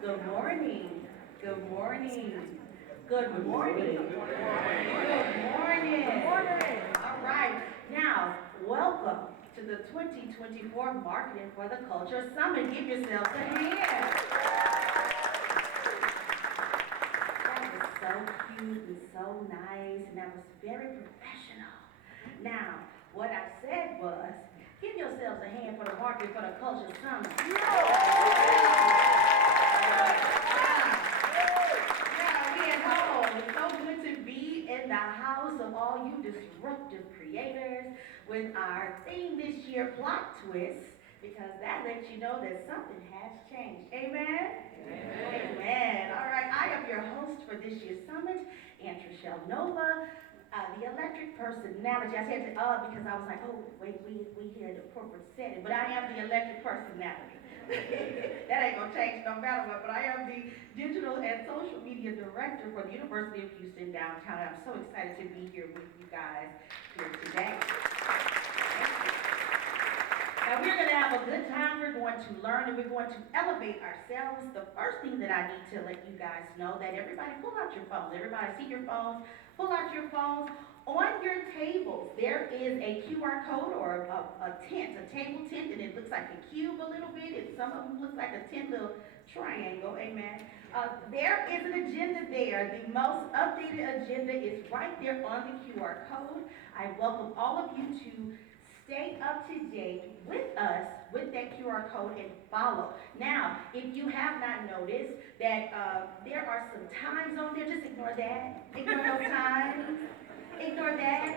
Good morning. Good morning. Good morning. Good morning. Good morning. All right. Now, welcome to the 2024 Marketing for the Culture Summit. Give yourselves a hand. That was so cute and so nice, and that was very professional. Now, what I said was, give yourselves a hand for the Marketing for the Culture Summit. It's so good to be in the house of all you disruptive creators with our theme this year, Plot Twist, because that lets you know that something has changed. Amen? Amen. Amen. All right, I am your host for this year's summit, Antrashelle Nova. The electric personality, I said because I was like, oh, wait, we hear the corporate setting, but I am the electric personality. That ain't gonna change no matter what, but I am the digital and social media director for the University of Houston downtown. I'm so excited to be here with you guys here today. Now we're gonna have a good time, we're going to learn, and we're going to elevate ourselves. The first thing that I need to let you guys know that everybody pull out your phones. Everybody see your phones, pull out your phones. On your tables, there is a QR code or a tent, a table tent, and it looks like a cube a little bit, and some of them look like a 10 little triangle, amen. There is an agenda there. The most updated agenda is right there on the QR code. I welcome all of you to stay up to date with us with that QR code and follow. Now, if you have not noticed that there are some times on there, just ignore that. Ignore those times. Ignore that.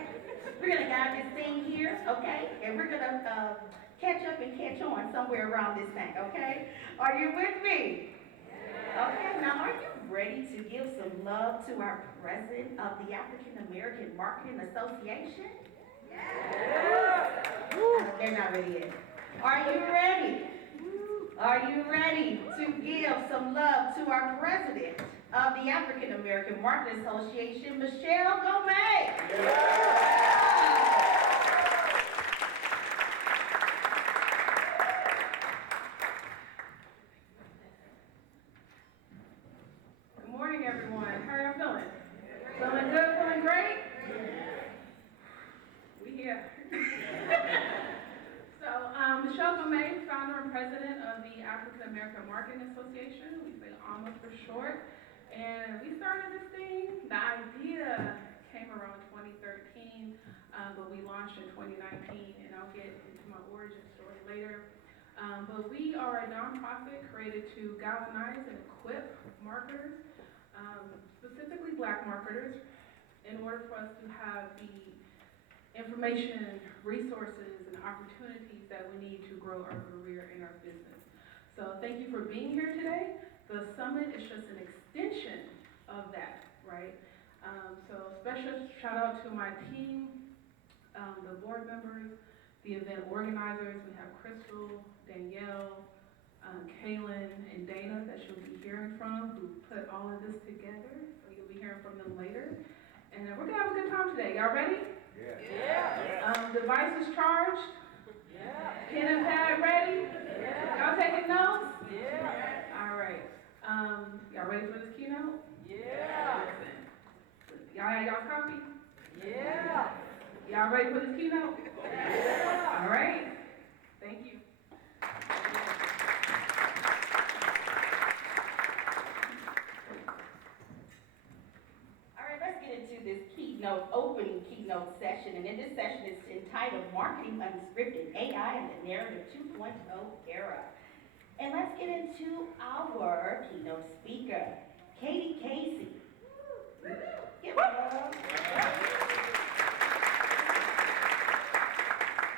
We're going to guide this thing here, okay? And we're going to catch up and catch on somewhere around this thing, okay? Are you with me? Okay, now are you ready to give some love to our president of the African American Marketing Association? They're not ready yet. Are you ready? Are you ready to give some love to our president of the African American Marketing Association, Michelle Gomez? Good morning, everyone. How are y'all feeling? Feeling good? Feeling great? We here. So, Michelle Gomez, founder and president of the African American Marketing Association. We say AMA for short. And we started this thing. The idea came around 2013, but we launched in 2019, and I'll get into my origin story later. But we are a nonprofit created to galvanize and equip marketers, specifically Black marketers, in order for us to have the information, resources, and opportunities that we need to grow our career and our business. So thank you for being here today. The summit is just an extension of that, right? So special shout out to my team, the board members, the event organizers. We have Crystal, Danielle, Kaylin, and Dana that you'll be hearing from, who put all of this together. So you'll be hearing from them later. And we're gonna have a good time today. Y'all ready? Yeah. Devices charged? Yeah. Pen and pad ready? Yeah. Y'all taking notes? Yeah. All right. Y'all ready for this keynote? Yeah. Y'all had y'all's copy? Yeah. Y'all ready for this keynote? Yeah. All right. Thank you. Into this opening keynote session, and in this session it's entitled Marketing Unscripted, AI and the Narrative 2.0 Era. And let's get into our keynote speaker, Katie Casey. Give it up.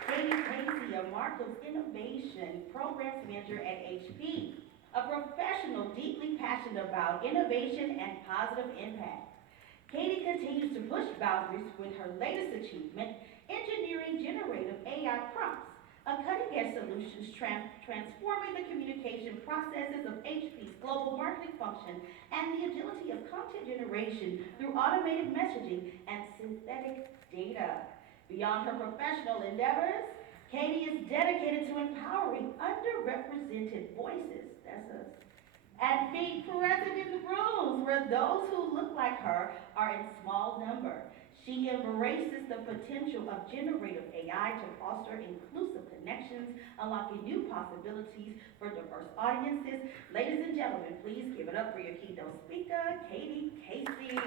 Katie Casey, a Marcoms Innovation Programs Manager at HP, a professional deeply passionate about innovation and positive impact. Katie continues to push boundaries with her latest achievement, engineering generative AI prompts, a cutting-edge solution transforming the communication processes of HP's global marketing function and the agility of content generation through automated messaging and synthetic data. Beyond her professional endeavors, Katie is dedicated to empowering underrepresented voices, that's us, And being present in the rooms where those who look like her are in small number. She embraces the potential of generative AI to foster inclusive connections, unlocking new possibilities for diverse audiences. Ladies and gentlemen, please give it up for your keynote speaker, Katie Casey.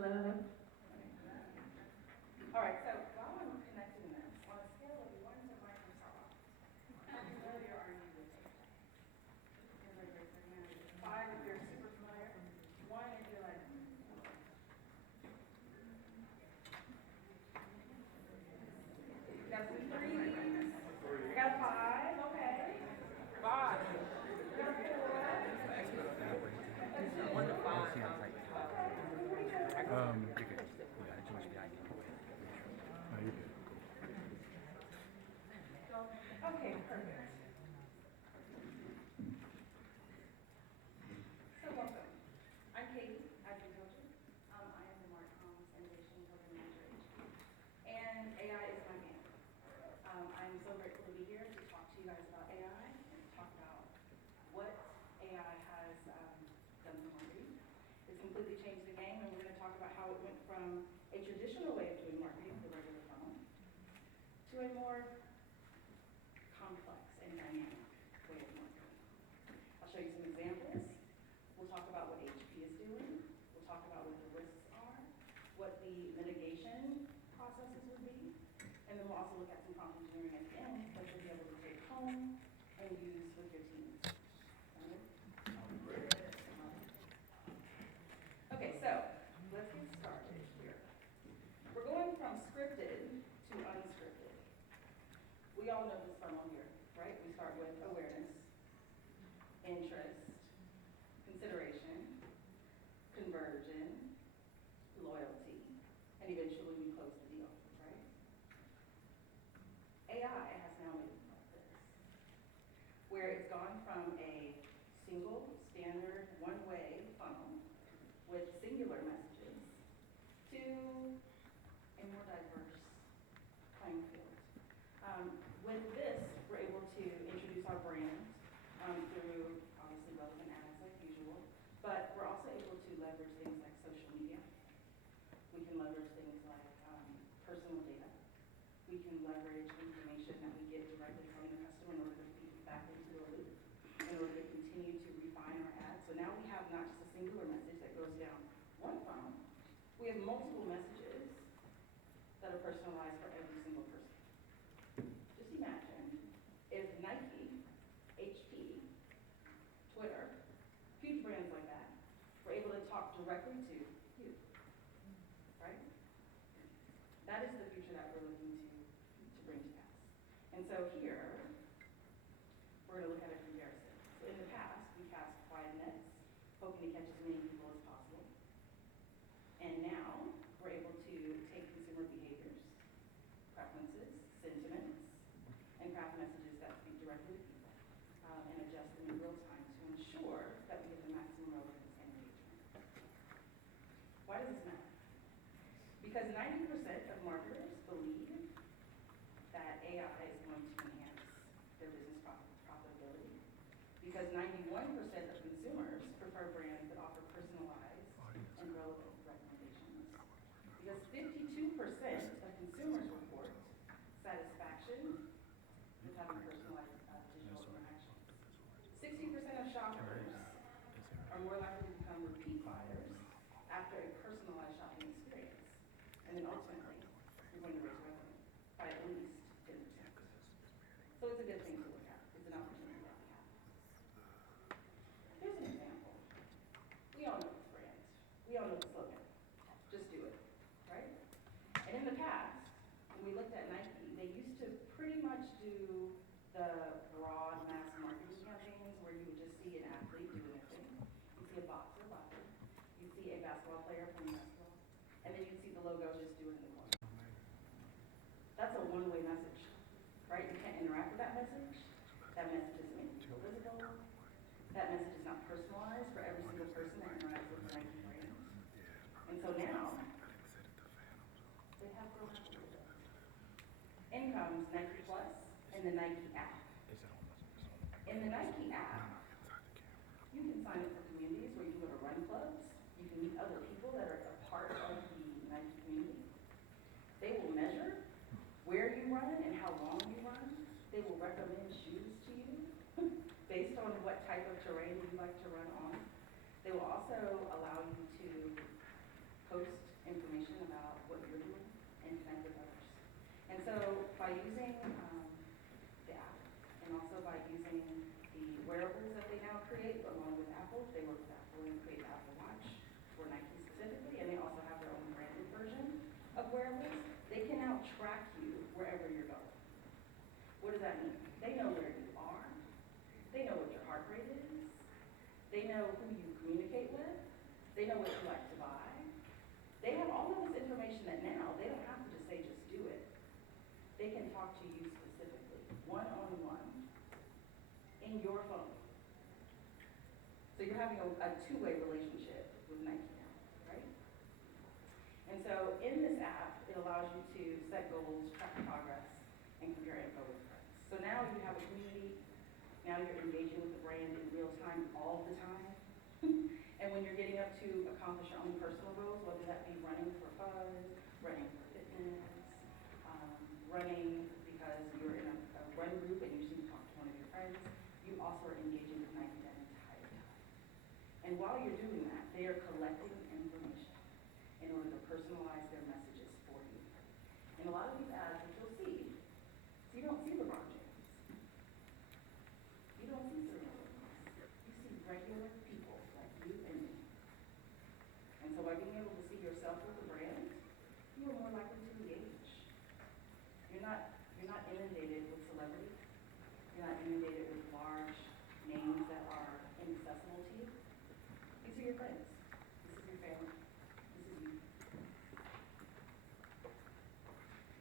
Hello, hello. All right, so while I'm connecting this, on a scale of 1 to Microsoft, how familiar are you with it? Everybody raise their hand. 5 if you're super familiar. 1 if you're like, we got some 3s. We got 5, okay. 5. We got 4. That's 2. 1 to 5. Okay, pretty good. You're good. Yeah, too much behind you. No, you're good. Okay, perfect. So welcome. I'm Katie, as you told you. I am the Marcoms Innovation Program Manager at HP. And AI is my game. I'm so grateful to be here to talk to you guys about AI and talk about what AI has done for marketing. It's completely changed the game, and we're going to talk about how it went from a traditional way of doing marketing, the regular funnel, to a more complex and dynamic way of marketing. I'll show you some examples. We'll talk about what HP is doing. We'll talk about what the risks are, what the mitigation processes would be, and then we'll also look at some prompt engineering at the end that you'll be able to take home and use with your teams. Sound good? Okay, so let's get started here. We're going from scripted to unscripted. We all know this funnel here, right? We start with awareness, interest, consideration, conversion, loyalty, and eventually we close the deal, right? AI has now made it like this, where it's gone from a single, standard, one-way funnel with singular messages to a more diverse playing field. With this, we're able to introduce our brand through obviously relevant ads like usual, but we're also able to leverage things like social media. We can leverage things like personal data. We can leverage information that we get directly from the customer in order to feed back into the loop, in order to continue to refine our ads. So now we have not just a singular message that goes down one funnel, we have multiple messages that are personalized for every single person. Just imagine if Nike, HP, Twitter, huge brands like that, were able to talk directly to you, right? That is the future that we're looking to bring to pass. And so here, we're going to look at a comparison. So in the past, we cast wide nets, hoping to catch as many people as possible. And now, we're able to take consumer behaviors, preferences, sentiments, and craft messages that speak directly to people, and adjust them in real time to ensure that we get the maximum relevance and engagement. Why does this matter? Because 90% of marketers believe that AI is going to enhance their business profitability. Because 91% of consumers prefer brands that offer personalized and relevant recommendations. Because 52% of consumers report satisfaction with having personalized digital interactions. 60% of shoppers are more likely to become repeat buyers after a personalized shopping experience. And then ultimately, you're going to raise revenue by at least 10%. So it's a good thing to look at. It's an opportunity that we have. Here's an example. We all know this brand. We all know the slogan. Just do it, right? And in the past, when we looked at Nike, they used to pretty much do the broad mass marketing campaigns where you would just see an athlete doing a thing. You see a boxer boxing. You see a basketball player playing basketball. And then you'd see the logo just do it in the corner. That's a one-way message, right? You can't interact with that message. That message isn't visible. That message is not personalized for every single person that interacts with the Nike brand. And so now, they have grown up a little bit. In comes Nike Plus and the Nike app. In the Nike app, you can sign up for communities where you can go to run clubs. You can meet other people that are a part of the Nike community. They will measure where you run and how long you run. They will recommend shoes to you based on what type of terrain you like to run on. They will also allow you to post information about what you're doing and connect with others. And so by using the app and also by using the wearables that they now create along with Apple, they work with Apple and create the Apple Watch for Nike specifically, and they also have their own branded version of wearables. They can now track you wherever you're going. What does that mean? They know where you are. They know what your heart rate is. They know who you communicate with. They know what you like to buy. They have all of this information that now they don't have to just say, just do it. They can talk to you specifically, one-on-one, in your phone. So you're having a two-way relationship with Nike now, right? And so in this app, it allows you to set goals, track progress, and compare info with friends. So now you have a community. Now you're engaging with the brand in real time all the time. And when you're getting up to accomplish your own personal goals, whether that be running for fun, running for fitness, running because you're in a run group and you just need to talk to one of your friends, you also are engaging with Nike that entire time. And while you're doing that, they are collecting information in order to personalize their messages for you. And a lot of these ads that you'll see, so you don't see LeBron James. You don't see Serena Williams. You see regular people like you and me. And so by being able to see yourself with the brand, you are more likely to engage. You're not inundated with celebrity. You're not inundated with large names that are inaccessible to you. These are your friends. This is your family. This is you.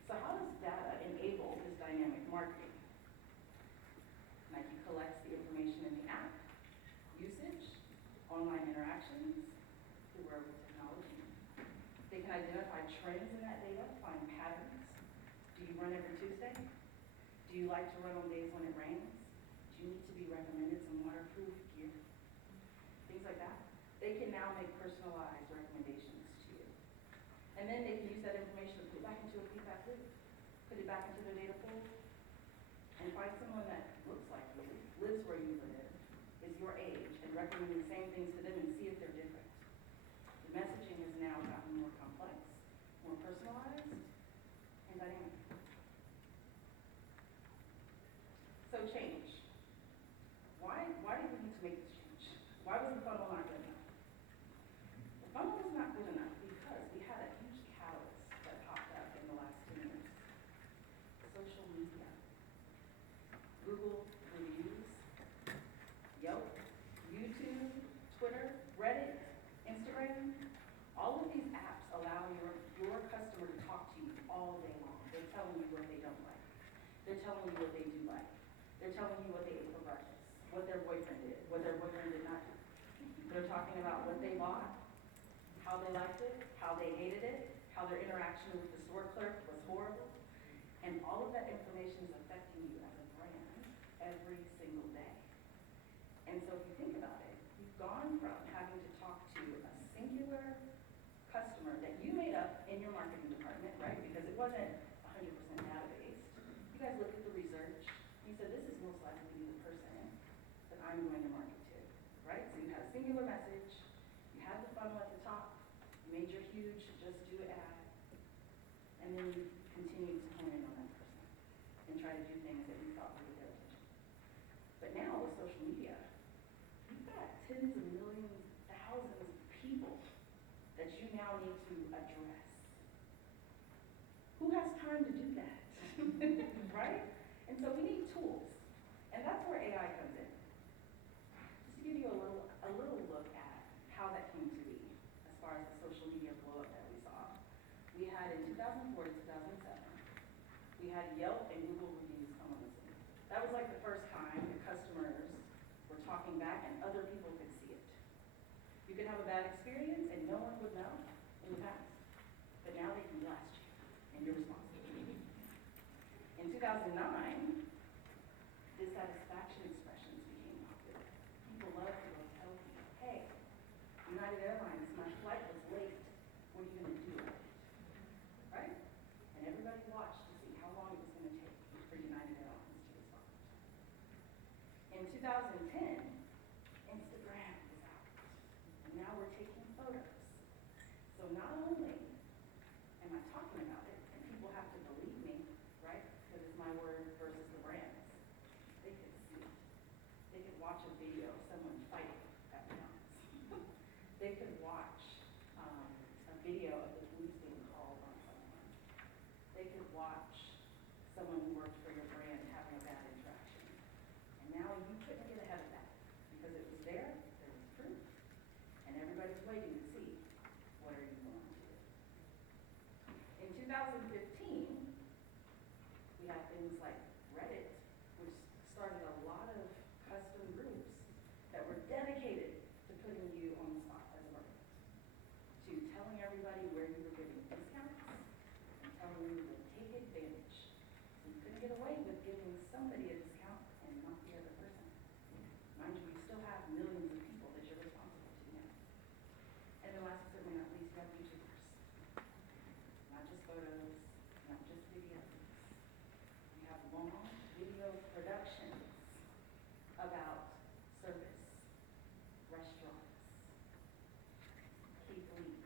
So how does data enable this dynamic marketing? Nike collects the information in the app, usage, online interactions, through wearable technology. They can identify trends in that data, find patterns. Do you run every Tuesday? Do you like to run on days when it rains? Do you need to be recommended some waterproof gear? Things like that. They can now make personalized recommendations to you. And then they can use that information to put it back into a feedback loop, put it back into their data pool, and find someone that looks like you, lives where you live, is your age, and recommend the same things to them and see if they're different. The messaging has now gotten more complex, more personalized, and dynamic. So change. Why do we need to make this change? Why was the funnel not good enough? The funnel was not good enough because we had a huge catalyst that popped up in the last 2 years. Social media. Google reviews, Yelp, YouTube, Twitter, Reddit, Instagram. All of these apps allow your customer to talk to you all day long. They're telling you what they don't like. They're telling you what they do like. They're telling you what they ate for breakfast, what their boyfriend did, what their boyfriend did not do. They're talking about what they bought, how they liked it, how they hated it, how their interaction with the store clerk was horrible. And all of that information is affecting you as a brand every single day. And so if you think about it, you've gone from having to talk to a singular customer that you made up in your marketing department, right? Because it wasn't 100% data-based. You guys looked at the research. You said, this is most likely to be the person that I'm going to market to, right? So you had a singular message. You had the funnel at the top. You made your huge just do ad. And then you continued to hone in on that person and try to do things that you thought would get their attention. But now with social media, you've got tens of millions, thousands of people that you now need to address. Who has time to do that? Right? And so we need tools. And that's where AI comes in. Just to give you a little look at how that came to be as far as the social media blow up that we saw. We had in 2004 to 2007, we had Yelp and Google reviews come on the scene. That was like the first time the customers were talking back and In 2009, dissatisfaction expressions became popular. People love to go tell people, hey, United Airlines, my flight was late. What are you going to do about it? Right? And everybody watched to see how long it was going to take for United Airlines to respond. In 2010, Instagram is out. And now we're taking photos. So not only am I talking about it, and people have to believe me, right? Because it's my word versus the brand's. They could see it. They could watch a video of someone fighting at McDonald's. They could watch a video of the police being called on someone. They could watch someone who worked for your brand having a bad interaction. And now you couldn't get ahead of that because it was there was proof, and everybody's waiting to see what are you going to do. In 2015, we have things like Reddit, which started a lot of custom groups that were dedicated to putting you on the spot as a brand, to telling everybody where you were giving discounts and telling you to take advantage. So you couldn't get away with giving somebody a discount and not the other person. Mind you, you still have millions of people that you're responsible to now. And then last but certainly not least, you have YouTubers. Not just photos, not just videos. You have long video productions about service, restaurants, Keith Lee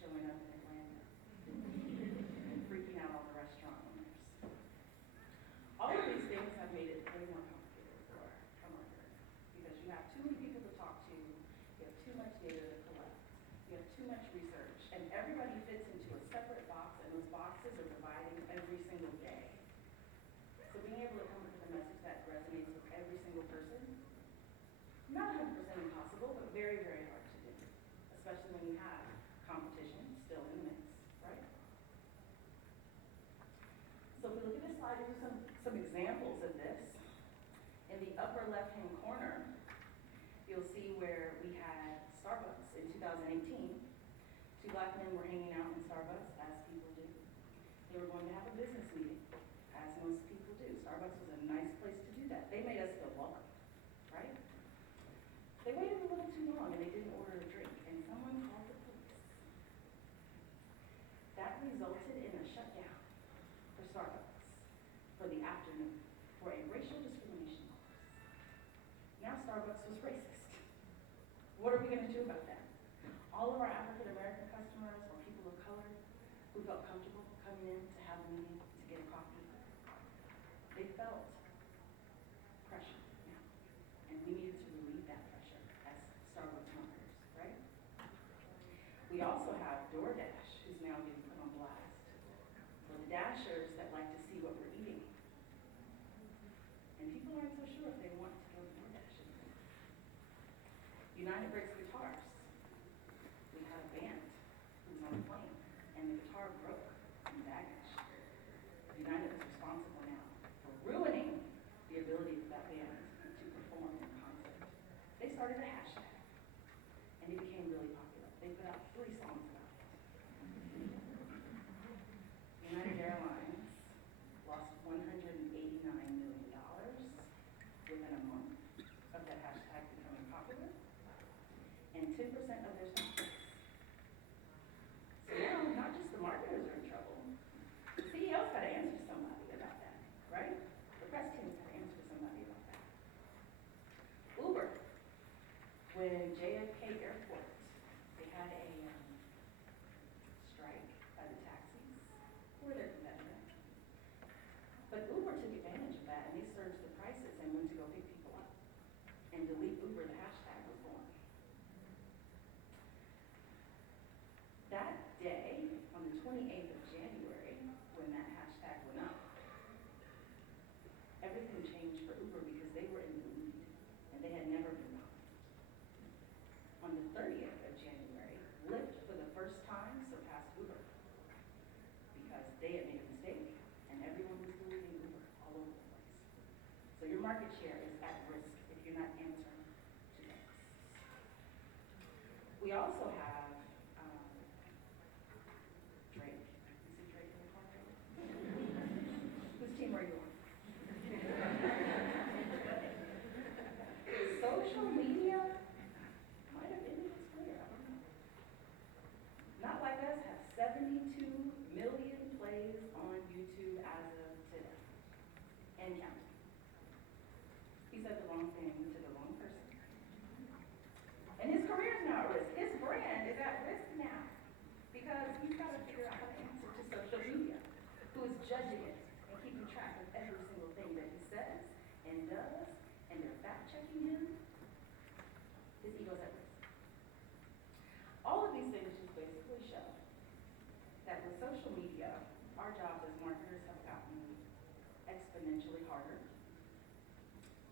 showing up in Atlanta and freaking out all the restaurant owners. All of these things have made it way more complicated for a marketer because you have too many people to talk to, you have too much data to collect, you have too much research, and everybody fits into a separate box, and those boxes are dividing every single day. So being able to come up with a message that resonates with every single person, not 100% impossible, but very, very hard to do, especially when you have competition still in the mix, right? So if we look at this slide, here's some examples of this. In the upper left-hand corner, you'll see where we had Starbucks in 2018. Two black men were hanging out in Starbucks, as people do. They were going to have a business meeting, as most people do. Starbucks was a nice place to do that. They made us feel welcome, right? They waited a little too long and they didn't order a drink, and someone called the police. That resulted in a shutdown for Starbucks for the afternoon for a racial discrimination course. Now Starbucks was racist. What are we going to do about that? All of our African American customers or people of color who felt comfortable coming in to have a meeting to get a coffee, they felt pressure now, and we needed to relieve that pressure as Starbucks marketers, right? We also have DoorDash, who's now getting put on blast for the Dashers that like to see what we're eating. And people aren't so sure if they want to go to DoorDash anymore. United breaks guitars. We had a band who was on a plane, and the guitar broke in baggage. United is responsible now for ruining the ability of that band to perform in concert. They started a hashtag, and it became really popular. They put out 3 songs about it. United Airlines lost $189 million within a month of that hashtag becoming popular, and 10% of their stock. So now, not just the marketers are in trouble, the CEO's got to answer to somebody about that, right? The press team's got to answer to somebody about that. Uber, when JFK Airport, they had a strike by the taxis, who were their competitor. But Uber took advantage of that, and they surged the prices and went to go pick people up. And delete Uber, the hashtag was born. That day, on the 28th of January, when that hashtag went up, everything changed for Uber because they were in the lead, and they had never been behind. On the 30th of January, Lyft, for the first time, surpassed Uber because they had made a mistake, and everyone was deleting Uber all over the place. So your market share is at risk if you're not answering to this. We also have Drake. You see Drake in the car? Whose team are you on? and counting. He said the wrong thing to the wrong person. And his career is now at risk. His brand is at risk now because he's got to figure out how to answer to social media, who is judging it and keeping track of every single thing that he says and does, and they're fact-checking him. His ego's at risk. All of these things just basically show that with social media, our jobs as marketers have gotten exponentially harder.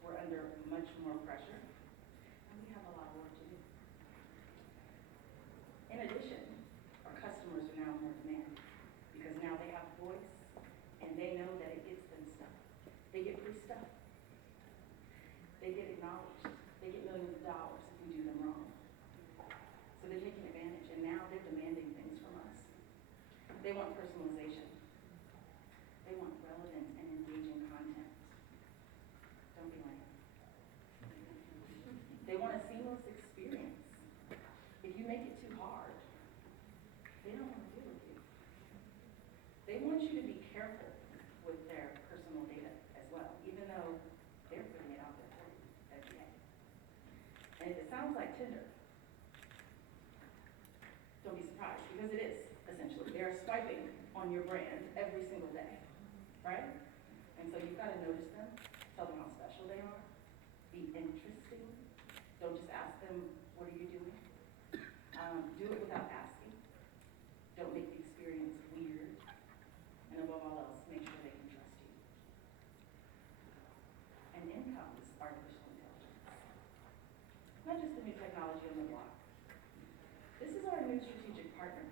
We're under much more pressure, and we have a lot of work to do. In addition, our customers are now more demanding because now they have a voice, and they know that it gets them stuff. They get free stuff. They get acknowledged. They get millions of dollars if we do them wrong. So they're taking advantage, and now they're demanding things from us. They want personalization. They want relevant and engaging content. Don't be lame. They want a seamless experience. If you make it too hard, they don't want to deal with you. They want you to be careful with their personal data as well, even though they're putting it out there for you every day. And if it sounds like Tinder, don't be surprised, because it is, essentially. They're swiping on your brand every single day, right? And so you've got to notice them, tell them how special they are, be interesting. Don't just ask them, what are you doing? Do it without asking. Don't make the experience weird. And above all else, make sure they can trust you. And in comes artificial intelligence. Not just the new technology on the block. This is our new strategic partner.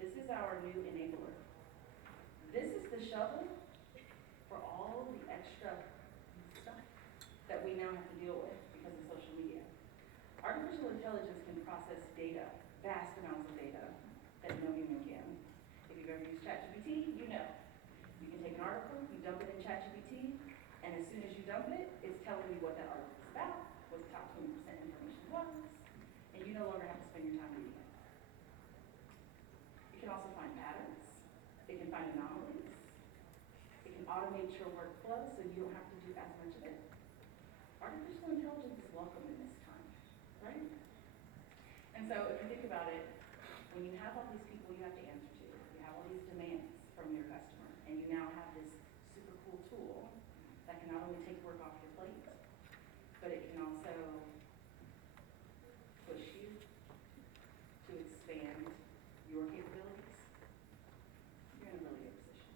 This is our new enabler. This is the shovel for all the extra stuff that we now have to deal with because of social media. Artificial intelligence can process data, vast amounts of data, that no human can. If you've ever used ChatGPT, you know. You can take an article, you dump it in ChatGPT, and as soon as you dump it, it's telling you what that article is about, what the top 20% information was, and you no longer have to spend your time reading it. It can also find patterns. It can find anomalies. It can automate your workflow so you don't have to do as much of it. Artificial intelligence is welcome in this time, right? And so if you think about it, when you have all these people you have to answer to, you have all these demands from your customer, and you now have this super cool tool that can not only take work off your plate, but it can also push you to expand your capabilities, you're in a really good position.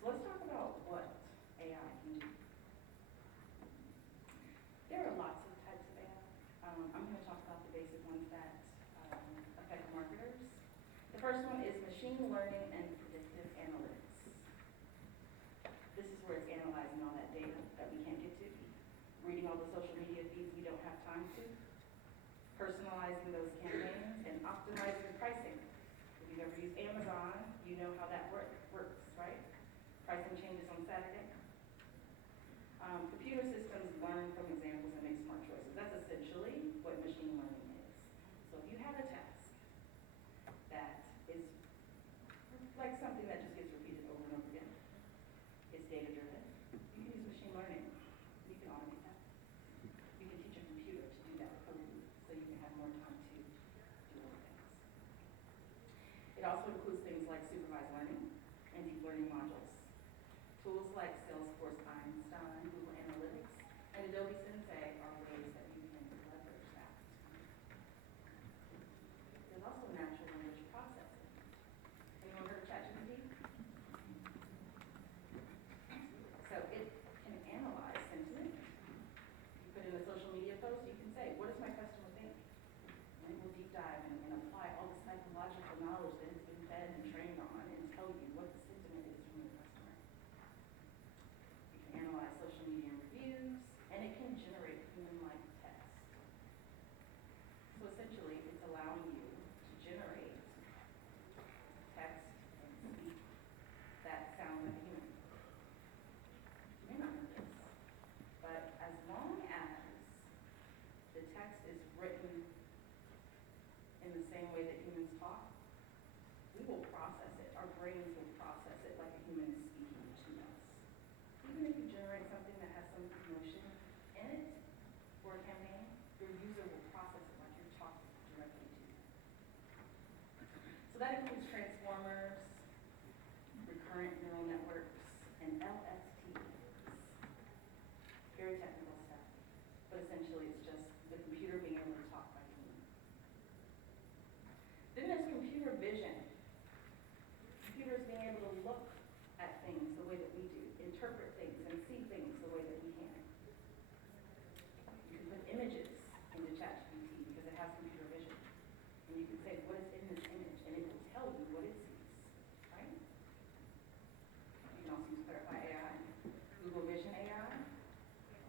So let's talk about what AI can do. There are lots of types of AI. I'm going to talk about the basic ones that affect marketers. The first one is machine learning and predictive analytics. This is where it's analyzing all that data that we can't get to, reading all the social media feeds we don't have time to, personalizing those campaigns, and optimizing pricing. If you've ever used Amazon, you know how that works, right? Pricing changes on Saturday. Computer systems learn from examples and make smart choices. That's essentially what machine learning is. So if you have a task that is like something that just gets repeated over and over again, it's data-driven, you can use machine learning. You can automate that. You can teach a computer to do that code so you can have more time to do other things. It also includes things like supervised learning and deep learning modules. Tools like Salesforce Einstein, Google Analytics, and Adobe Sensei are ways that you can leverage that. There's also natural language processing. Anyone heard of ChatGPT? So it can analyze sentiment. You put in a social media post, you can say, what does my customer think? And it will deep dive and apply all the psychological knowledge that it's been fed and trained on and tell you what the sentiment is from your customer. very technical stuff, but essentially it's just the computer being able to talk like me. Then there's computer vision. Computers being able to look at things the way that we do, interpret things and see things the way that we can. You can put images into ChatGPT because it has computer vision. And you can say, what is in this image? And it will tell you what it sees, right? You can also use Clarify AI, Google Vision AI, or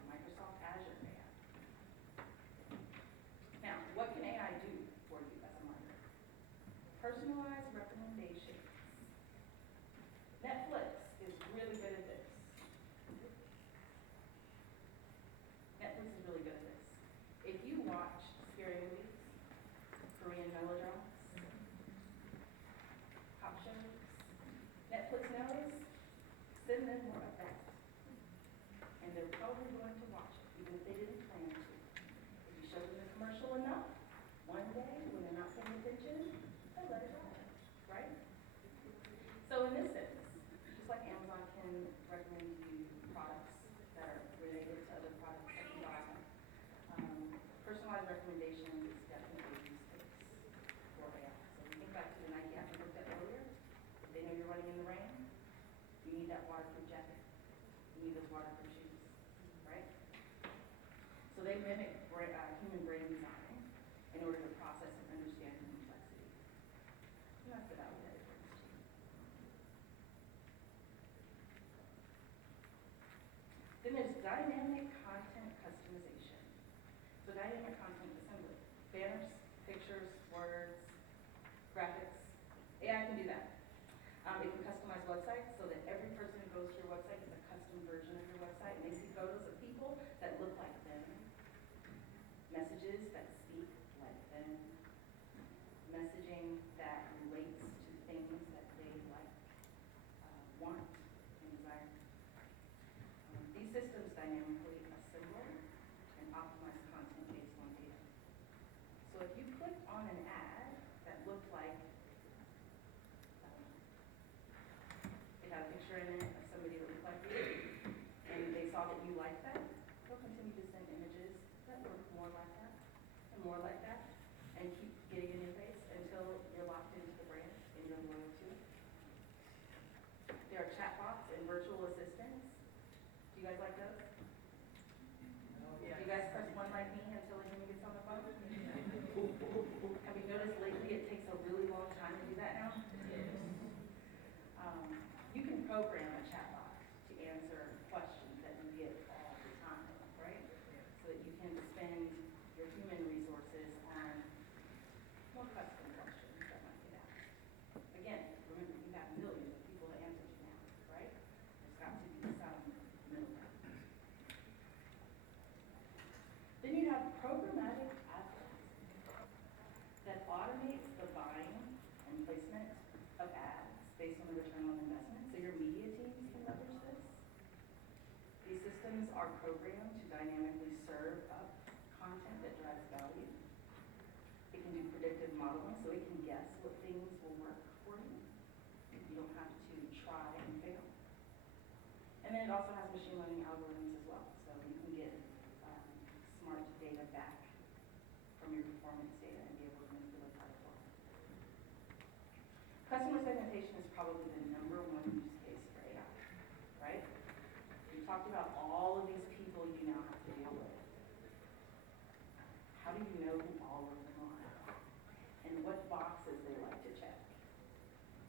Microsoft Azure AI. Now, what can AI do for you as a marketer? Personalized recommendations. Netflix is really good at this. Netflix is really good at this. If you watch scary movies, Korean melodramas, pop shows, Netflix knows, send them more of that. And they're probably going to watch it, even if they didn't plan to. If you show them the commercial enough, one day when they're not paying attention, they'll let it ride, right? So in this sense, just like Amazon can recommend you products that are related to other products that you buy, personalized recommendations is definitely a use case for AI. So we think back to the Nike app we looked at earlier. If they know you're running in the rain, you need that waterproof jacket. You need those waterproof shoes, right? So they mimic human brain design in order to process and understand complexity. And that's the value that it brings to you. Then there's dynamic content customization. So dynamic content assembly, banners, pictures, words, graphics. AI can do that. It can customize websites so that every person who goes to your website is a custom version of your website, and they see photos of people that look like them, messages that speak like them, messaging that relates to things that they like, want, and desire. These systems dynamically assemble and optimize content based on data. So if you click on an ad that looked like it had a picture in it of somebody that looked like you, and they saw that you liked that, they'll continue to send images that look more like that, and more like that, and keep getting in your face until you're locked into the brand and you're loyal to it. There are chatbots and virtual assistants. Do you guys like those? Do you guys press one like me until the human gets on the phone? Have you noticed lately it takes a really long time to do that now? You can program a chatbot to answer questions that you get all the time, right? So that you can spend your human resources on more custom questions that might get asked. Again, remember, you have millions of people to answer to now, right? There's got to be some middleman. Then you have programmatic advertising that automates the buying and placement of ads based on the return on investment. So your media teams can leverage this. These systems are programmed to dynamically serve up content that drives value. It can do predictive modeling, so it can guess what things will work for you. You don't have to try and fail. And then it also has machine learning algorithms as well, so you can get smart data back from your performance data and be able to manipulate how it works. Customer segmentation is probably the number one use case for AI, right? We talked about all of these people you now have to deal with. How do you know who all of them are? And what boxes they like to check?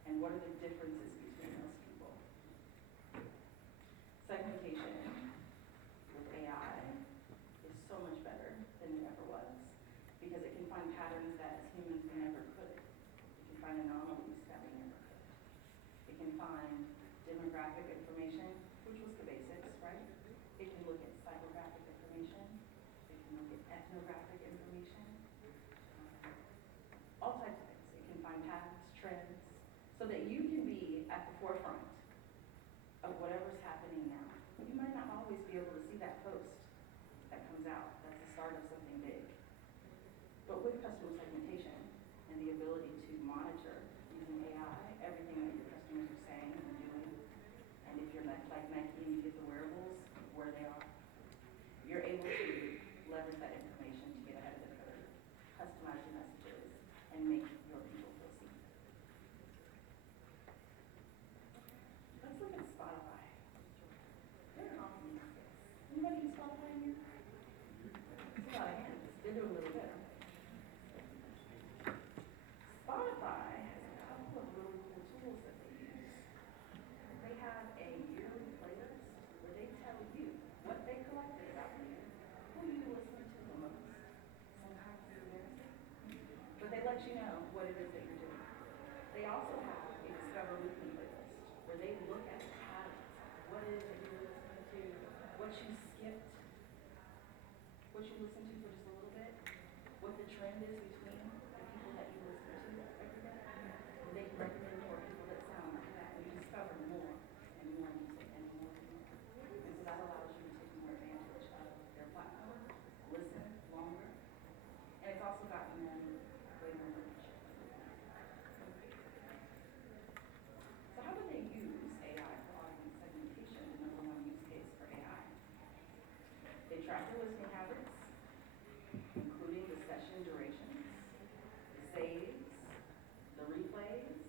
And what are the differences between those people? Segmentation with AI is so much better than it ever was because it can find patterns that as humans we never could. It can find anomalies that we never could. It can find demographic information, which was the basics, right? It can look at psychographic information. It can look at ethnographic information. All types of things. It can find patterns, trends, so that you can be at the forefront of whatever's happening now. You might not always be able to see that post that comes out. That's the start of something big. But with customer segmentation and the ability to monitor using AI everything that your customers are saying and doing, and if you're like Nike and you get the wearables, where they are, you skipped, what you listened to for just a little bit, what the trend is between the people that you listen to every day. They can recommend more people that sound like that, and you discover more and more music and more and more. And so that allows you to take more advantage of their platform, listen longer, and it's also gotten them way more reach. So how do they use AI for audience segmentation? The number one use case for AI. They track your listening habits, including the session durations, the saves, the replays,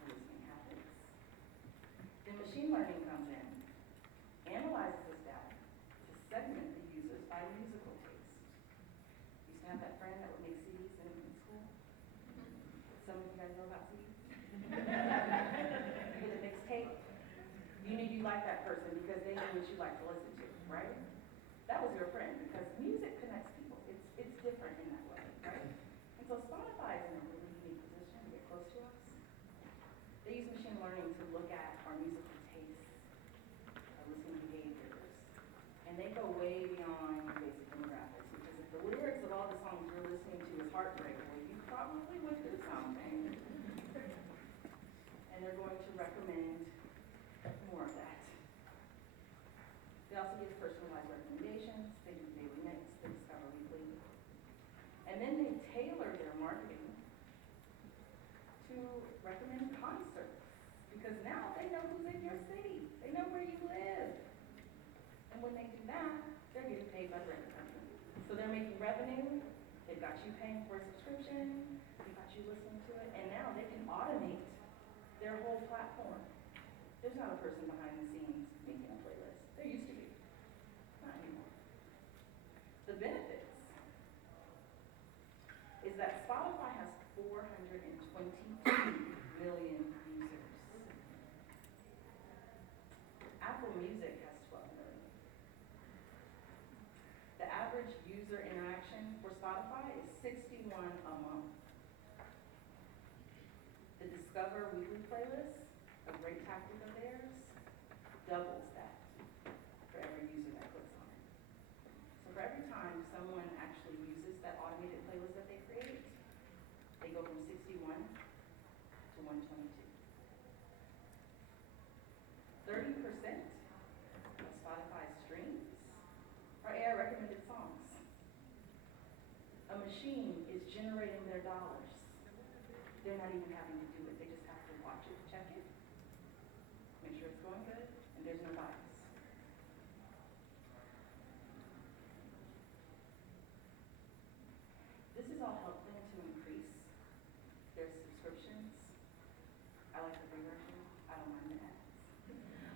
the listening habits. Then machine learning comes in, analyzes this data to segment the users by musical taste. Used to have that friend that would make CDs in school. Some of you guys know about CDs. With a mixtape. You knew you liked that person because they knew what you liked to listen to, right? That was your friend because music connects people. It's different in that way, right? And so Spotify is in a really unique position to get close to us. They use machine learning to look at our musical tastes, our listening behaviors, and they go way beyond basic demographics, because if the lyrics of all the songs you're listening to is heartbreak, well, you probably would do something. And they're going to recommend more of that. They also give personalized recommendations. They do daily mix. They discover weekly. And then they tailor their marketing to recommend concerts, because now they know who's in your city. They know where you live. And when they do that, they're getting paid by the record company. So they're making revenue. They've got you paying for a subscription. They've got you listening to it. And now they can automate their whole platform. There's not a person behind the scenes making a playlist. There used to be. Not anymore. The benefits is that Spotify has 422 million users. Apple Music has 12 million. The average user interaction for Spotify is 61 a month. The Discover weekly playlist, a great tactic of theirs, doubles that for every user that clicks on it. So for every time someone actually uses that automated playlist that they create, they go from 61 to 122. 30% of Spotify's streams are AI recommended songs. A machine is generating their dollars. They're not even having to do it. They just have to watch it, check it, make sure it's going good, and there's no bias. This has all helped them to increase their subscriptions. I like the free version. I don't mind the ads.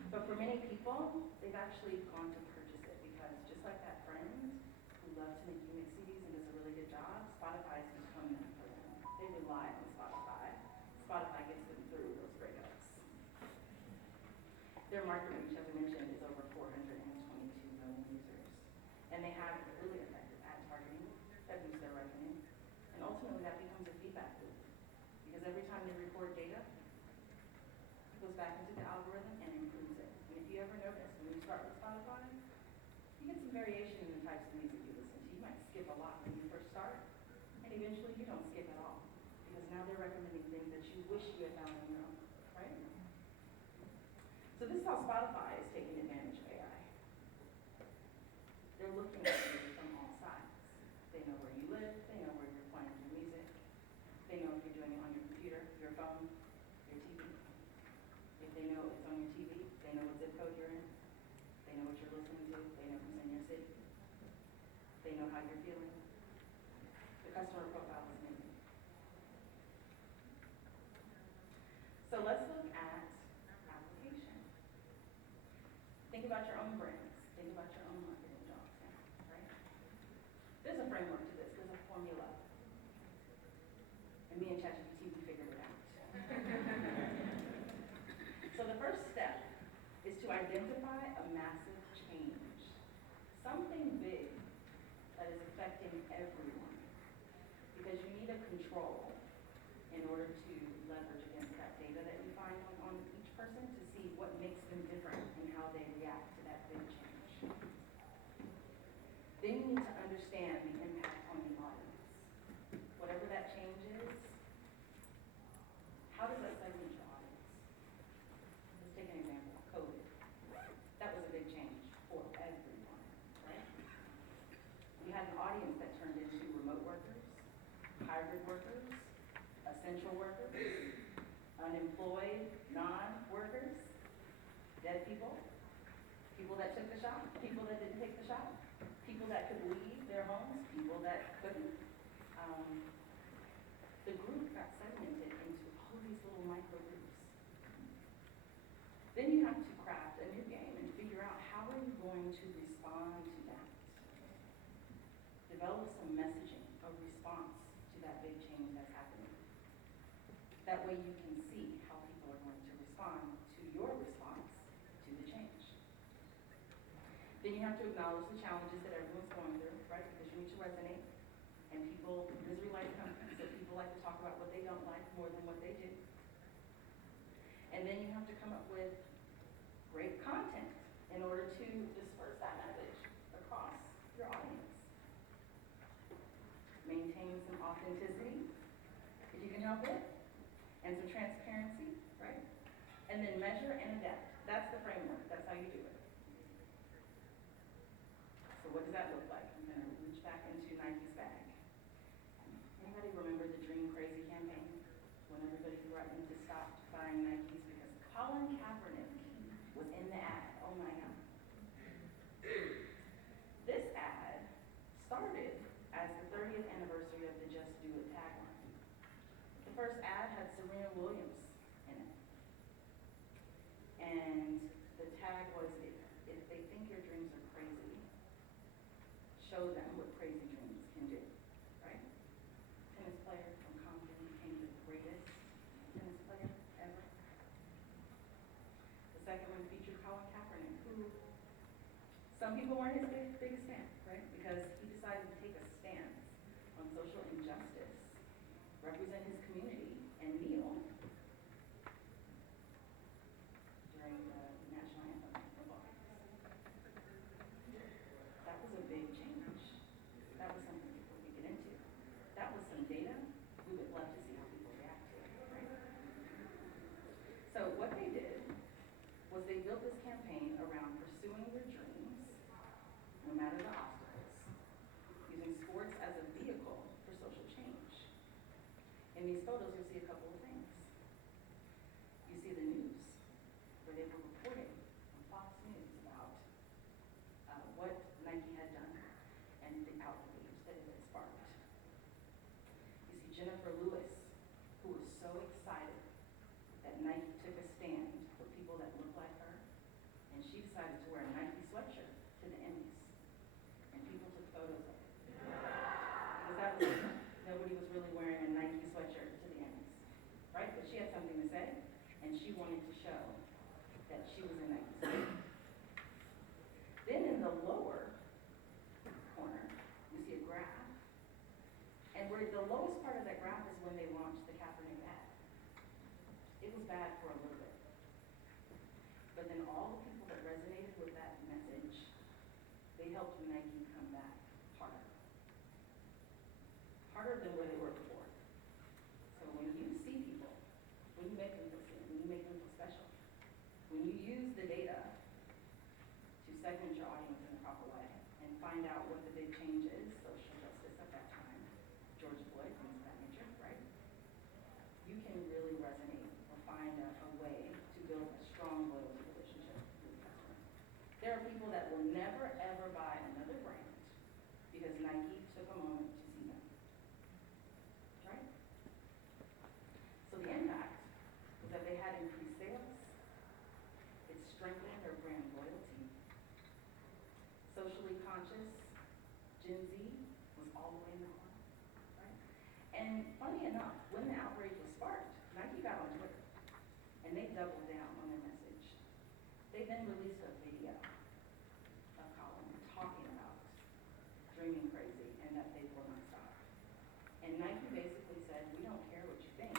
But for many people, they've actually gone to purchase it, because just like that friend who loves to make remix CDs and does a really good job, Spotify is becoming them for them. They rely on Spotify. Spotify gets them through those breakups. Their market reach, as I mentioned, is over 422 million users. And they have really effective ad targeting that boosts their revenue. And ultimately, that becomes a feedback loop. Because every time they record data, it goes back into the algorithm and improves it. And if you ever notice, when you start with Spotify, you get some variation in the types of music you listen to. You might skip a lot when you first start, and eventually you don't skip at all. Because now they're recommending things that you wish you had found on your own, right? So this is how Spotify is taking advantage of AI. They're looking at you from all sides. They know where you live, they know where you're playing your music, they know if you're doing it on your computer, your phone, your TV. If they know it's on your TV, they know what zip code you're in, they know what you're listening to, they know who's in your city, they know how you're feeling. The customer profile is amazing. So let's look at application. Think about your own brands. Think about your own marketing jobs now, right? There's a framework to this. There's a formula. And me and ChatGPT, we figured it out. So the first step is to identify a massive change. Something big that is affecting everyone. Because you need a control in order to leverage against that data that you find on each person to see what makes them different and how they react to that big change. audience that turned into remote workers, hybrid workers, essential workers, unemployed, non-workers, dead people, people that took the shot, people that didn't take the shot, people that could leave their homes, people that couldn't. The group got segmented into all of these little micro groups. Then you have to craft a new game and figure out how are you going to respond to that. Develop some messaging of response to that big change that's happening. That way you can see how people are going to respond to your response to the change. Then you have to acknowledge the challenges that everyone's going through, right? Because you need to resonate. And people, misery likes company, so people like to talk about what they don't like more than what they do. And then you have to come up with great content in order to disperse that message across your audience. Maintain some authenticity, if you can help it, and some transparency, right? And then measure and adapt. That's the framework. That's how you do it. So what does that look like? I'm going to reach back into Nike's bag. Anybody remember the Dream Crazy campaign? When everybody threatened to stop buying Nikes because Colin Kaepernick was in the ad. Oh my God. This ad started as the 30th anniversary of the Just Do It tagline. The first ad had Serena Williams in it. And the tag was, if they think your dreams are crazy, show them what crazy dreams can do, right? Tennis player from Compton became the greatest tennis player ever. The second one featured Colin Kaepernick, who some people weren't his biggest fan, right? Because he decided to take a stance on social injustice, represent his community, and kneel during the national anthem of football. That was a big change. That was something people could get into. That was some data. We would love to see how people react to it, right? So what they did was they built this campaign around pursuing your dreams, no matter the obstacles, using sports as a vehicle for social change. In these photos, you'll see a couple of things. You see the news, where they were reporting on Fox News about what Nike had done and the outrage that it had sparked. You see Jennifer Lewis, who was so excited that Nike took a stand for people that look like her, and she decided to wear a Nike sweatshirt to the Emmys. And people took photos of it. Because that was, nobody was really wearing a Nike sweatshirt to the Emmys, right? But she had something to say, and she wanted to show that she was a Nike sweatshirt. Then in the lower corner, you see a graph. And where the lowest part of that graph is when they launched the Kaepernick ad. It was bad for a little bit. But then all the people that resonated with that message, they helped Nike come back harder. Harder than where they were before. So when you see people, when you make them feel seen, when you make them feel special, when you use the data to segment your audience in a proper way and find out what the big change is, social justice at that time, George Floyd, things of that nature, right? You can really resonate or find a way to build a strong loyalty relationship with the customer. There are people that will never ever buy another brand because Nike took a moment to see them, right? So the impact was that they had increased sales, it strengthened their brand loyalty. Socially conscious Gen Z was all the way in the corner, right? And funny enough, when the outrage was sparked, Nike got on Twitter, and they doubled down on their message. They then released a video of Colin talking about dreaming crazy and that they will not stop. And Nike basically said, we don't care what you think,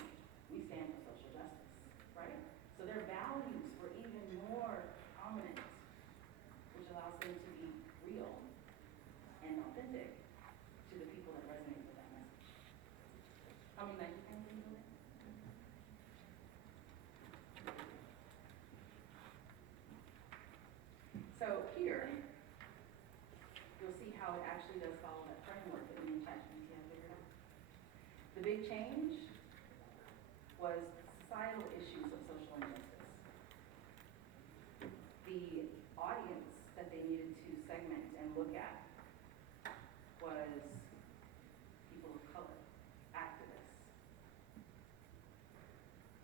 we stand for social justice, right? So their values were even more prominent, which allows them to be real and authentic to the people that resonate with that message. How many Nike fans do you know? So here, you'll see how it actually does follow that framework. The big change was societal issues of social injustice. The audience that they needed to segment and look at was people of color, activists.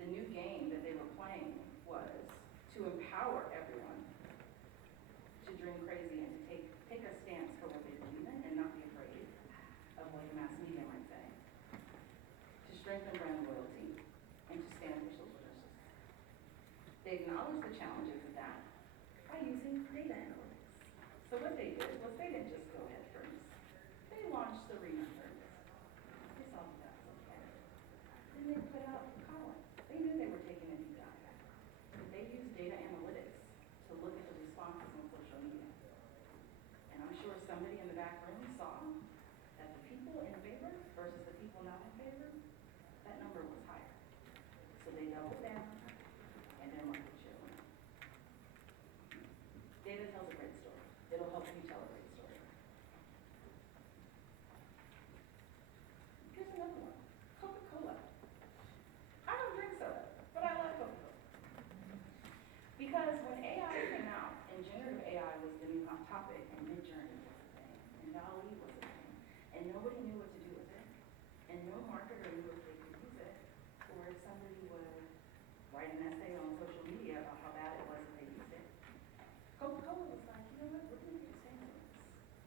The new game that they were playing was to empower everyone to dream crazy and to take a stance for what they believe in and not be afraid of what the mass media might say. To strengthen brand loyalty and to stand for social justice. They acknowledged the challenges of that by using data analytics. So what they did was they didn't just go head first. They launched the Reno service. They saw that was okay. Then they put out columns. They knew they were taking a deep dive. But they used data analytics to look at the responses on social media. And I'm sure somebody in the back room saw that the people in favor versus the people not in favor, that number was higher. So they doubled down and their market share went up. Data tells a great story. It'll help you tell a great story. Here's another one. Coca-Cola. I don't drink soda, but I love Coca-Cola. Because when AI came out, and generative AI was the new hot topic, and Midjourney was a thing, and DALL-E was a thing, and nobody knew what to do with it, and no marketer knew if they could use it, or if somebody would write an essay on social media about how bad it was if they used it. Coca-Cola was like, you know what, we're going to get a stand on this.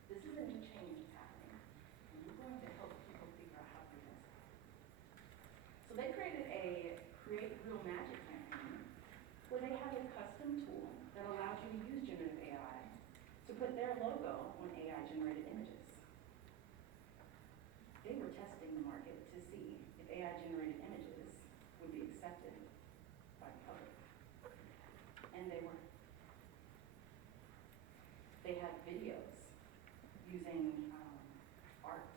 This is a new change that's happening, and we're going to help people figure out how to do this. So they created a Create Real Magic campaign where they have a custom tool that allows you to use generative AI to put their logo on AI-generated images. They were testing the market to see if AI-generated images would be accepted by the public. And they were. They had videos using art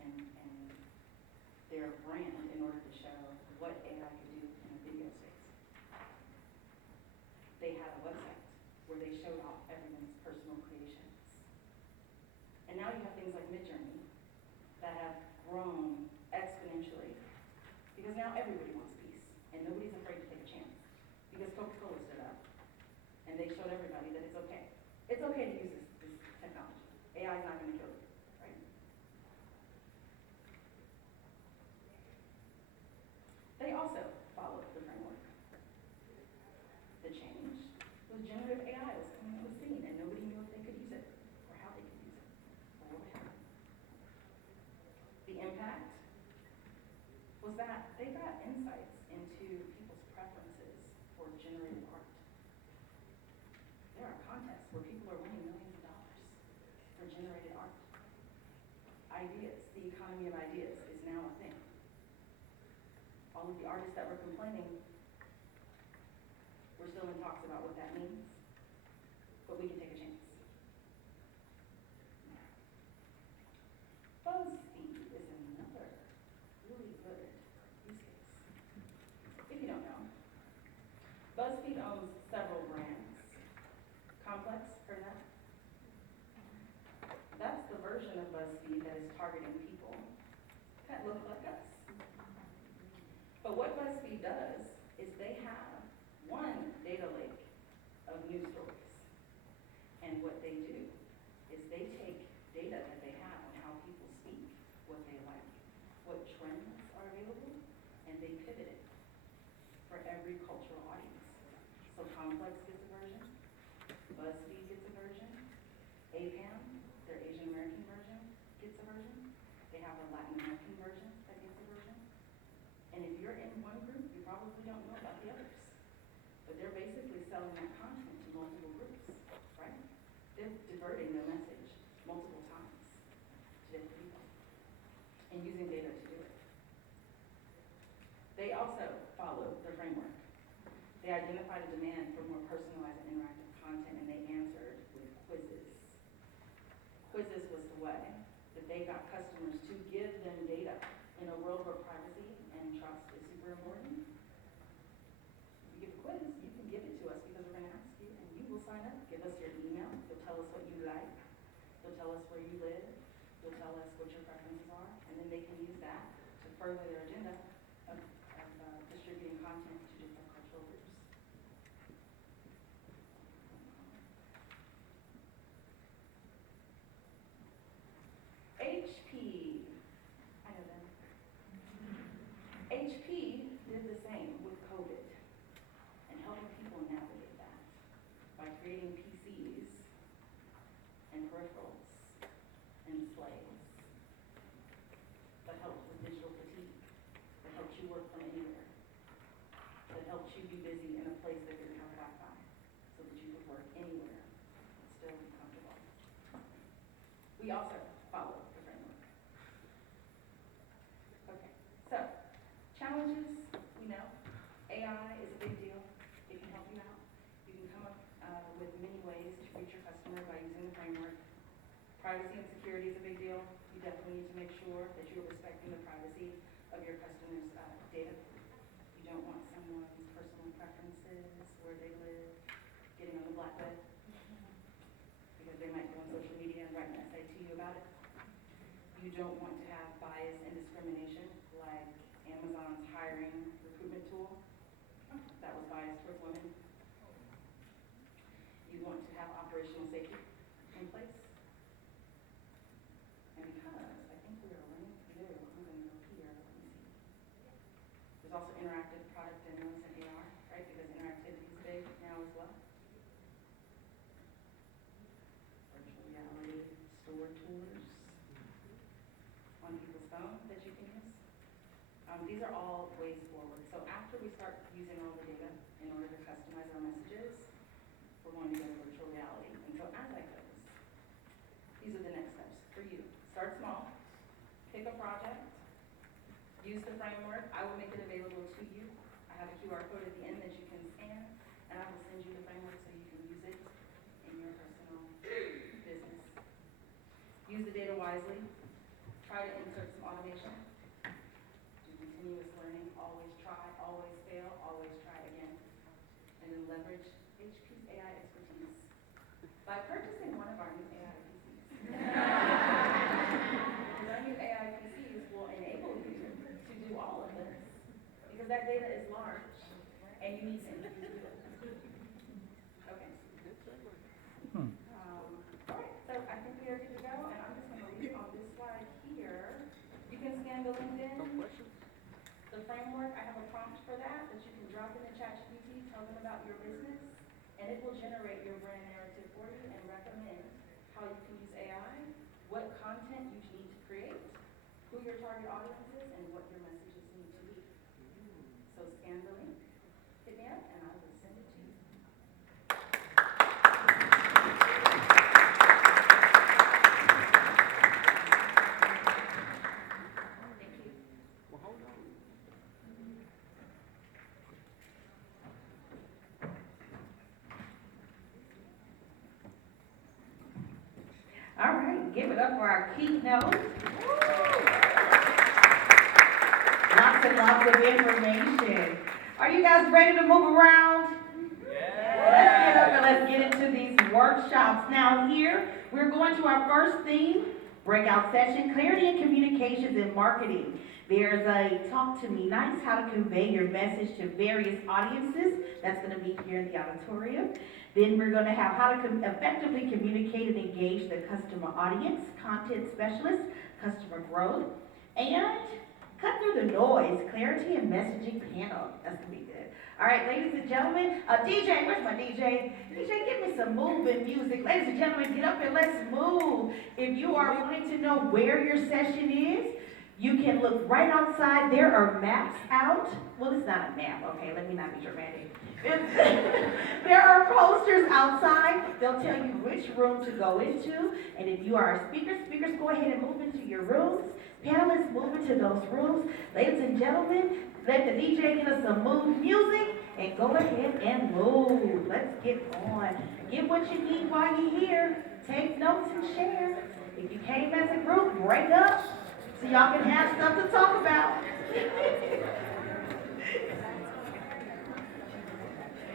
and their brand in order to show what AI could do in a video space. They had a website where they showed off everyone's personal creations. And now you have things like Midjourney that have grown exponentially because now everybody wants peace and nobody's afraid to take a chance because Coca-Cola stood up and they showed everybody that it's okay. It's okay to use this technology. AI is not going to kill you, right? They also followed the framework. The change was generative AI was coming on the scene and nobody knew if they could use it or how they could use it or what would happen. The impact was that they got insights into people's preferences for generated art. There are contests where people are winning millions of dollars for generated art. Ideas, the economy of ideas is now a thing. All of the artists that were complaining, we're still in talks about what that means, but we can take a chance. BuzzFeed is another really good use case. If you don't know, BuzzFeed owns several brands. Complex, heard that? That's the version of BuzzFeed that is targeting people that look like us. But what BuzzFeed does is they have one data lake of news stories. And what they do is they take data that they have on how people speak, what they like, what trends are available, and they pivot it for every cultural audience. So Complex gets a version, BuzzFeed gets a version, APAM, their Asian American version, gets a version. They have a Latin American version that gets a version. And if you're in one group, you probably don't know about the others. But they're basically selling that content to multiple groups, right? They're diverting their message multiple times to different people and using data to do it. They also followed the framework. They identified a demand for more personalized and interactive content, and they answered with quizzes. Quizzes was the way that they got customers to give them data in a world where privacy and trust is super important. If you give a quiz, you can give it to us because we're going to ask you, and you will sign up. Give us your email. You'll tell us what you like. You'll tell us where you live. You'll tell us what your preferences are, and then they can use that to further their agenda of distributing content to different cultural groups. HP, I know them. HP did the same with COVID and helping people navigate that by creating PCs and peripherals and displays that helped with digital fatigue, that helped you work from anywhere, that helped you be busy in a place that didn't have Wi-Fi so that you could work anywhere and still be comfortable. We also follow the framework. Okay, so challenges, we know. AI is a big deal. It can help you out. You can come up with many ways to reach your customer by using the framework. Privacy and security is a big deal. You definitely need to make sure that you're respecting the privacy of your customers' data. You don't want someone's personal preferences, where they live, getting on the black web, because they might go on social media and write an essay to you about it. You don't want to have bias and discrimination, like Amazon's hiring recruitment tool that was biased towards women. You want to have operational safety in place. And because I think we are running through, I'm going to go here, let me see. There's also interactive product demos and AR, right? Because interactivity is big now as well. Virtual reality store tours on people's phone that you can use. These are all ways forward. So after we start using all the data in order to customize our messages, we're going to go to virtual reality. And so as that goes, these are the next steps for you. Start small, pick a project, use the framework. I will make it available to you. I have a QR code at the end that you can scan, and I will send you the framework so you can use it in your personal business. Use the data wisely. Try to insert some automation. Do continuous learning. Always try, always fail, always try again. And then leverage HP's AI expertise by purchasing one of our new AI PCs. Because our new AI PCs will enable you to do all of this, because that data is large and you need to infuse it. Okay. All right, so I think we are good to go, and I'm just going to leave on this slide here. You can scan the LinkedIn, the framework. I have a prompt for that you can drop in the ChatGPT, tell them about your business, and it will generate your brand narrative for you and recommend how you can use AI, what content you need to create, who your target audience is, and what your messages need to be. So scan the link, hit me up, and I will send it to you. Thank you. Well, hold on. All right, give it up for our keynote. Lots and lots of information. Are you guys ready to move around? Yeah. Let's get up and let's get into these workshops. Now here, we're going to our first theme, breakout session, clarity and communications in marketing. There's a talk to me nice, how to convey your message to various audiences. That's going to be here in the auditorium. Then we're going to have how to effectively communicate and engage the customer audience, content specialist, customer growth, and cut through the noise, clarity and messaging panel. That's going to be good. All right, ladies and gentlemen, DJ, where's my DJ? DJ, give me some moving music. Ladies and gentlemen, get up and let's move. If you are wanting to know where your session is, you can look right outside. There are maps out. Well, it's not a map, okay? Let me not be dramatic. There are posters outside. They'll tell you which room to go into. And if you are a speaker, speakers, go ahead and move into your rooms. Panelists, move into those rooms. Ladies and gentlemen, let the DJ get us some move music and go ahead and move. Let's get on. Get what you need while you're here. Take notes and share. If you came as a group, break up so y'all can have stuff to talk about.